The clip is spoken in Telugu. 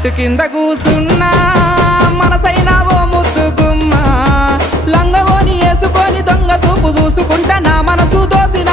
చెట్టు కింద కూసున్నా మనసైనా ఓ ముద్దు గుమ్మ లంగవోని వేసుకొని దొంగ చూపు చూసుకుంటా నా మనసు దోసిన